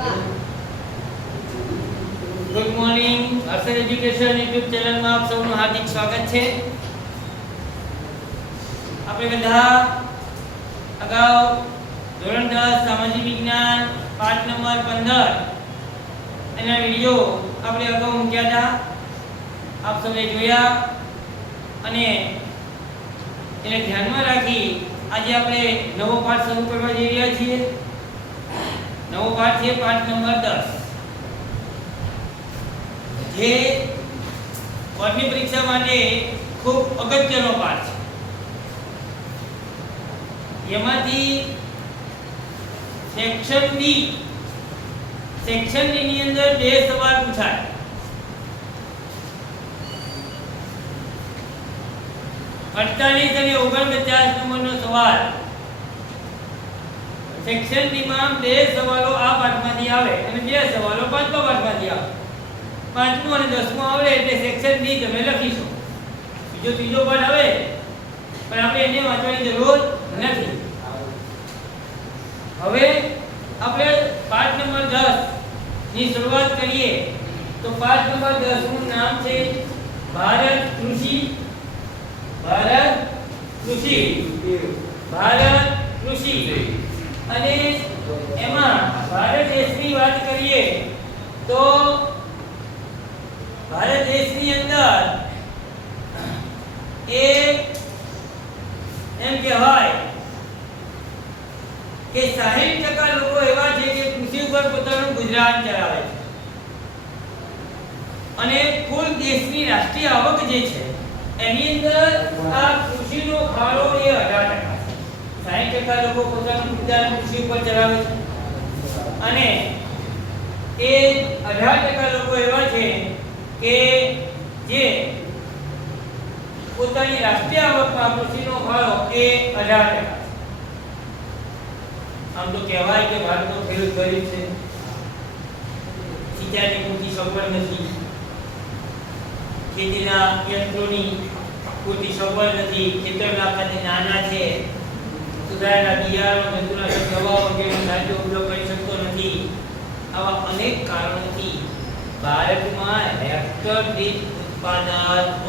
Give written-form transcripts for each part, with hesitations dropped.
Good morning Harshad education YouTube ચેનલમાં આપ સૌનું હાર્દિક સ્વાગત છે। આપણે બધા અગાઉ ધોરણ 10 સામાજિક વિજ્ઞાન પાઠ નંબર 15 એના વિડિયો આપણે અગાઉ મૂક્યા હતા, આપ સૌએ જોયા અને એને ધ્યાનમાં રાખી આજે આપણે નવો પાઠ શરૂ કરવા જઈ રહ્યા છીએ। નવો પાઠ છે પાઠ નંબર 10 જે બોર્ડની પરીક્ષા માટે ખૂબ અગત્યનો પાઠ છે। એમાંથી સેક્શન ડી ની અંદર બે સવાલ પૂછાય। અડતાલીસ અને 49 નંબરનો સવાલ સેક્શન ડી માં બે સવાલો આ પાઠમાંથી આવે અને બે સવાલો પાંચમા પાઠમાંથી આવે। પાંચમું અને 10મું આવે એટલે સેક્શન ડી તમે લખીશો, બીજો ત્રીજો પાઠ આવે પણ આપણે એને વાંચવાની જરૂર નથી। હવે આપણે પાઠ નંબર 10 ની શરૂઆત કરીએ તો પાઠ નંબર 10 નું નામ છે ભારત કૃષિ અને એમાં ભારત દેશની વાત કરીએ તો ભારત દેશની અંદર એમ કહેવાય કે 60% લોકો એવા છે કે કૃષિ ઉપર પોતાનું ગુજરાન ચલાવે છે અને કુલ દેશની રાષ્ટ્રીય આવક જે છે એની અંદર આ કૃષિનો ફાળો એ 18% છે। 60% લોકો પોતાનું ગુજરાન કૃષિ ઉપર ચલાવે છે અને એ 18% લોકો એવા છે કે જે પોતાની રાષ્ટ્રીય આવકમાં કૃષિનો ફાળો એ 18%। આમ તો કહેવાય કે ભારતનો ખેડૂત ગરીબ છે, સિંચાઈની પૂરતી સગવડ નથી, ખેતીના યંત્રોની પૂરતી સગવડ નથી, ખેતરના ખાતે નાના છે, સુધારેલા બિયારણ, જંતુનાશક દવાઓ વગેરેનો સાચો ઉપયોગ કરી શકતો નથી। આવા અનેક કારણોથી ભારતમાં હેક્ટર દીઠ ઉત્પાદન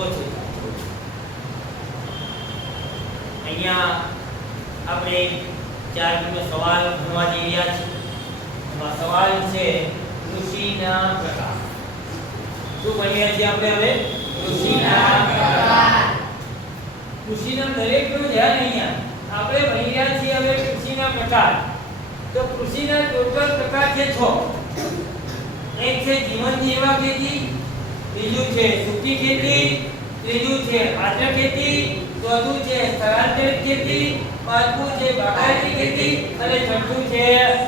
ઓછું છે। અહીંયા આપણે 4 નંબર સવાલ ભણવા જઈ રહ્યા છીએ। એમાં સવાલ છે કૃષિના પ્રકાર। શું ભણી રહ્યા છીએ આપણે હવે? કૃષિના પ્રકાર। કૃષિના દરેકનો ધ્યાન અહીંયા આપણે ભણી રહ્યા છીએ હવે કૃષિના પ્રકાર। તો કૃષિના ટોટલ પ્રકાર છે 6। એક છે જીવન નિર્વાહ ખેતી, બીજું છે સૂકી ખેતી, ત્રીજું છે આદ્ર ખેતી, ચોથું છે સ્થળાંતરિત ખેતી, પાંચમું છે બાગાયતી ખેતી અને છઠ્ઠું છે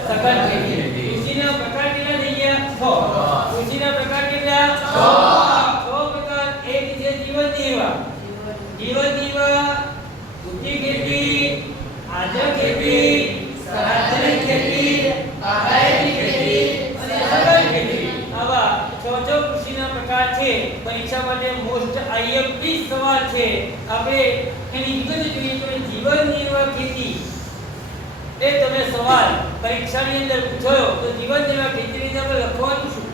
સઘન ખેતી। કૃષિના પ્રકાર કેટલા થઈ ગયા? 6। કૃષિના પ્રકાર કેટલા? 6 પ્રકાર। એક છે જીવન નિર્વાહ, સૂકી ખેતી, આદ્ર ખેતી, સ્થળાંતરિત ખેતી, બાગાયતી ખેતી અને સઘન ખેતી। આવા 6 કૃષિના પ્રકાર છે। પરીક્ષા માટે મોસ્ટ આઈએમપી સવાલ છે। આપણે એની વિગત જોઈએ તો જીવન નિર્વાહ ખેતી એ તમે સવાલ પરીક્ષાની અંદર પૂછ્યો તો જીવન નિર્વાહ ખેતીની અંદર લખવાનું શું?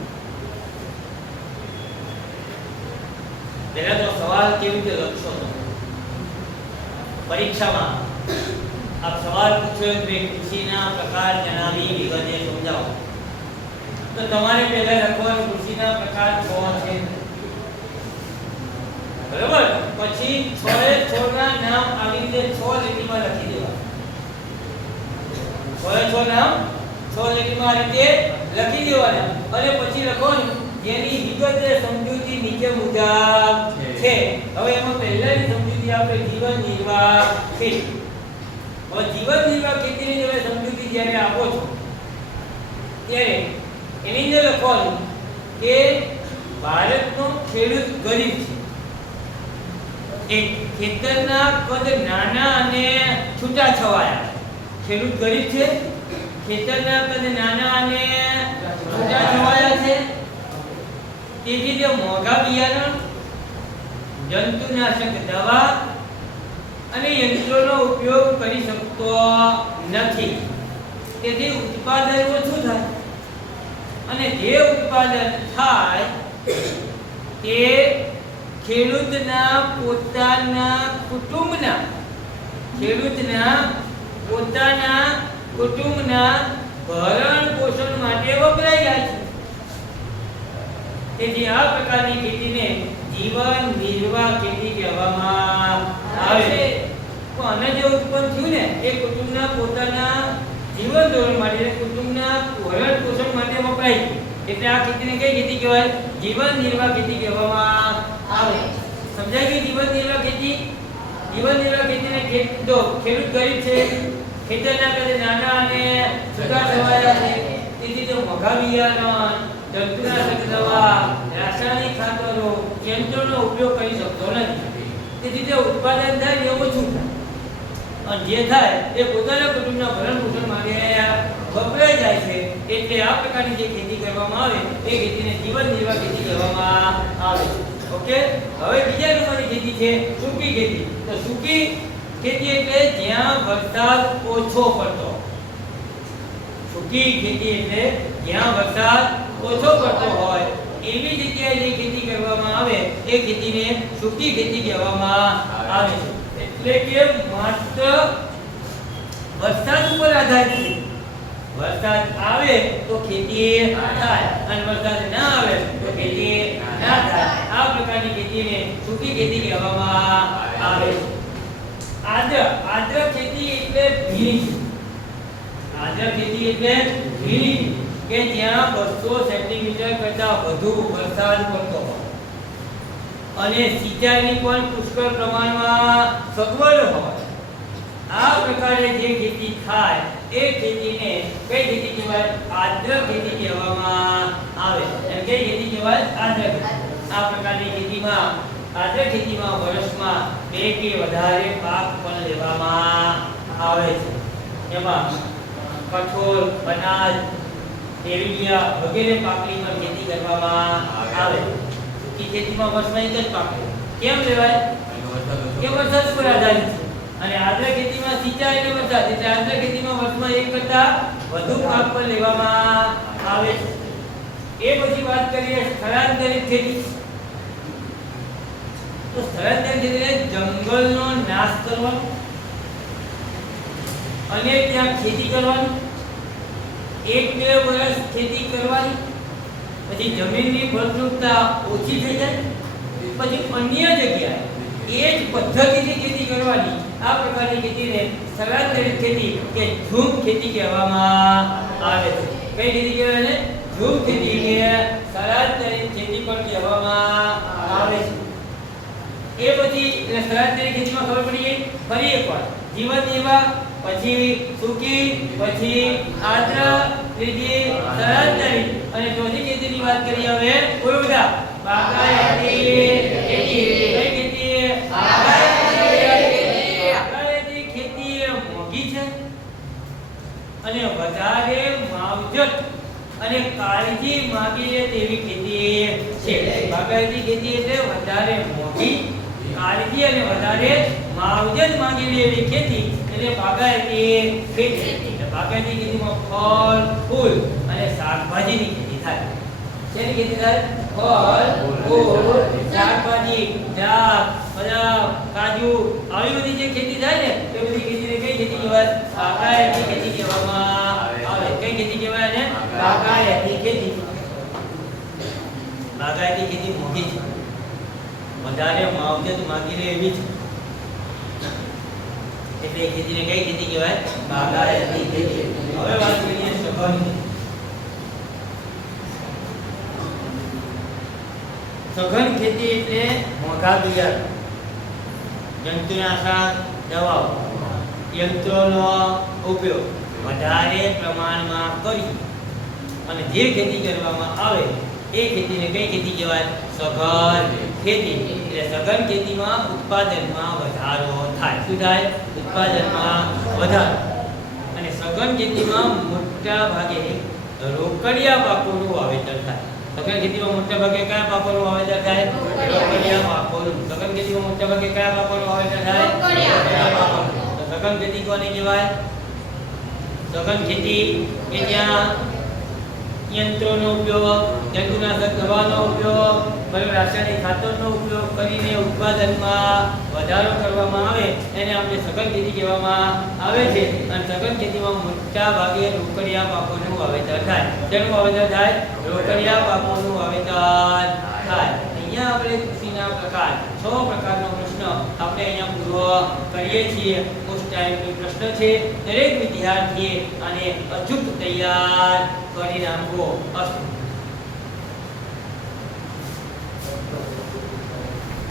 પહેલા તો સવાલ કેવી રીતે લખશો? પરીક્ષામાં આપ સવાલ પૂછ્યો કે કૃષિના પ્રકાર જણાવી વિગતે સમજાવો તો તમારે પહેલા લખવાનું કૃષિના પ્રકાર 6 છે, બરાબર? પછી 6 ના નામ આવી રીતે 6 લીટીમાં લખી દેવા। 6 નામ 6 લીટીમાં આ રીતે લખી દેવાના અને પછી લખવાનું જેની વિગતે સમજૂતી નીચે મુજબ છે। હવે એમાં પહેલાની સમજૂતી આપણે જીવન નિર્વાહ ખેતી। હવે જીવન નિર્વાહ ખેતીની તમે સમજૂતી જ્યારે આપો છો ત્યારે એની અંદર લખવાનું કે ભારતનો ખેડૂત ગરીબ છે, એક ખેતરના કદ નાના અને છૂટાછવાયા। ખેડૂત ગરીબ છે, ખેતરના કદ નાના અને છૂટાછવાયા છે, તેથી તે મોંઘા બિયારણ, જંતુનાશક દવા અને યંત્રોનો ઉપયોગ કરી શકતો નથી, તેથી ઉત્પાદન ઓછું થાય। ઉત્પાદન થાય તે ખેડૂતના પોતાના કુટુંબના ભરણ પોષણ માટે વપરાઈ જાય છે. તેથી આ પ્રકારની ખેતીને જીવન નિર્વાહ ખેતી કહેવામાં આવે છે. પણ જે ઉત્પન્ન થયું ને એ કુટુંબના પોતાના જીવન ધોરણ માટે, કુટુંબના ભરણ પોષણ માટે વપરાય છે. એટલે આ ખેતીને કઈ ખેતી કહેવાય? જીવન નિર્વાહ ખેતી કહેવામાં આવે. સમજાય કે જીવન નિર્વાહ ખેતી? જીવન નિર્વાહ ખેતીને ખેડૂત ગરીબ છે, ખેતરના કદે નાના અને છૂટા છવાયા છે, તેથી તે મોંઘા બિયારણ, જંતુનાશક દવા, રાસાયણિક ખાતરો, યંત્રોનો ઉપયોગ કરી શકતો નથી. તેથી તે ઉત્પાદન થાય એ ઓછું થાય, અને જે થાય એ પોતાના કુટુંબના ભરણ પોષણ માટે વપરાઈ જાય છે. એટલે આ પ્રકારની જે ખેતી કરવામાં આવે એ ખેતીને જીવન નિર્વાહ ખેતી કહેવામાં આવે. ઓકે, હવે બીજા નંબરની ખેતી છે સૂકી ખેતી. તો સૂકી ખેતી એટલે જ્યાં વરસાદ ઓછો પડતો. સૂકી ખેતી એટલે જ્યાં વરસાદ ઓછો પડતો હોય એવી જગ્યાએ જે ખેતી કરવામાં આવે એ ખેતીને સૂકી ખેતી કહેવામાં આવે છે. એટલે કે માત્ર વરસાદ ઉપર આધારિત છે. વરસાદ આવે તો ખેતી થાય, અને વરસાદ ના આવે તો ખેતી ના થાય. આ પ્રકારની ખેતીને સૂકી ખેતી કહેવામાં આવે છે. આદ્ર ખેતી એટલે ભીની. આદ્ર ખેતી એટલે ભીની કે જ્યાં 200 સેન્ટીમીટર કરતા વધુ વરસાદ પડતો હોય અને સિંચાઈની પણ પુષ્કળ પ્રમાણમાં સગવડ હોય. આ પ્રકારે જે ખેતી થાય એ ખેતીને કઈ ખેતી કહેવાય? આદ્ર ખેતી કહેવામાં આવે. એટલે કઈ ખેતી કહેવાય? આદ્ર ખેતી. આ પ્રકારની ખેતીમાં આદ્ર ખેતીમાં વર્ષમાં 2 કે વધારે પાક પણ લેવામાં આવે છે. એમાં કઠોળ, અનાજ, તેલીબિયા વગેરે પાકની પણ ખેતી કરવામાં આવે. સૂકી ખેતીમાં વર્ષમાં એક જ પાક લેવાય. કેમ લેવાય? કે વરસાદ પર આધારિત છે. અને આદ્ર ખેતીમાં સિંચાઈ અને વરસાદ, એટલે આદ્ર ખેતીમાં વર્ષમાં એક કરતા વધુ પાક પણ લેવામાં આવે છે. એ પછી વાત કરીએ સ્થળાંતરિત ખેતી. તો સ્થળાંતરિત ખેતી જંગલનો નાશ કરવાનો અને ત્યાં ખેતી કરવાની, 1-2 વર્ષ ખેતી કરવાની, પછી જમીનની ફળદ્રુપતા ઓછી થઈ જાય, પછી અન્ય જગ્યાએ એ જ પદ્ધતિથી ખેતી કરવાની. આ પ્રકારની ખેતીને સ્થળાંતરિત ખેતી કે ઝૂમ ખેતી કહેવામાં આવે છે. કઈ ખેતી કહેવાય ને? ઝૂમ ખેતી કે સ્થળાંતરિત ખેતી પણ કહેવામાં આવે છે. એ પછી સ્થળાંતરિત ખેતીમાં ખબર પડી ગઈ. ફરી એકવાર જીવન નિર્વાહ, પછી સૂકી, પછી આદ્ર, ત્રીજી સ્થળાંતરિત, અને ચોથી ખેતીની વાત કરીએ હવે. બોલો બધા. બાગાયતી ખેતી. કઈ ખેતી? બાગાયતી ખેતી મોંઘી છે અને વધારે માવજત અને કાળજી માંગી લે તેવી ખેતી છે. બાગાયતી ખેતી એટલે વધારે મોંઘી, કાળજી અને વધારે માવજત માંગી લે એવી ખેતી એટલે બાગાયતી ખેતી. બાગાયતી ખેતીમાં ફળ, ફૂલ અને શાકભાજીની ખેતી થાય. શેની ખેતી થાય? ફળ, ફૂલ, શાકભાજી, દ્રાક્ષ, બદામ, કાજુ, આવી બધી જે ખેતી થાય ને એ બધી ખેતીને કઈ ખેતી કહેવાય? બાગાયતી ખેતી કહેવામાં આવે. કઈ ખેતી કહેવાય ને? બાગાયતી ખેતી. બાગાયતી ખેતી મોંઘી છે, વધારે માવજત માંગી લે એવી છે, એટલે ખેતીને કઈ ખેતી કહેવાય? બાગાયતી ખેતી. હવે વાત કરીએ સઘન. સઘન ખેતી એટલે મોંઘા બિયારણ, જંતુનાશક દવાઓ, યંત્રોનો ઉપયોગ વધારે પ્રમાણમાં કરી અને જે ખેતી કરવામાં આવે એ ખેતીને કઈ ખેતી કહેવાય? સઘન ખેતી. એટલે સઘન ખેતીમાં ઉત્પાદનમાં વધારો થાય. શું થાય? ઉત્પાદનમાં વધારો. અને સઘન ખેતીમાં મોટા ભાગે રોકડિયા પાકોનું વાવેતર થાય. સઘન ખેતીમાં મોટા ભાગે કયા પાકોનું વાવેતર થાય? રોકડિયા પાકોનું. સઘન ખેતીમાં મોટા ભાગે કયા પાકોનું વાવેતર થાય? રોકડિયા પાકોનું. તો સઘન ખેતી કોને કહેવાય? સઘન ખેતી કે જ્યાં યંત્રોનો ઉપયોગ, જંતુનાશક દવાનો ઉપયોગ, બરાબર, રાસાયણિક ખાતરનો ઉપયોગ કરીને ઉત્પાદનમાં વધારો કરવામાં આવે એને આપણે સઘન ખેતી કહેવામાં આવે છે. અને સઘન ખેતીમાં મોટા ભાગે રોકડિયા પાકોનું વાવેતર થાય. તેનું વાવેતર થાય, રોકડિયા પાકોનું વાવેતર થાય. અહીંયા આપણે કૃષિના પ્રકાર 6 પ્રકારનો પ્રશ્ન આપણે અહીંયા પૂરો કરીએ છીએ. મોસ્ટ ટાઈમનો પ્રશ્ન છે. દરેક વિદ્યાર્થીએ આને અચૂક તૈયાર કરી નાખવો. અસ્તુ.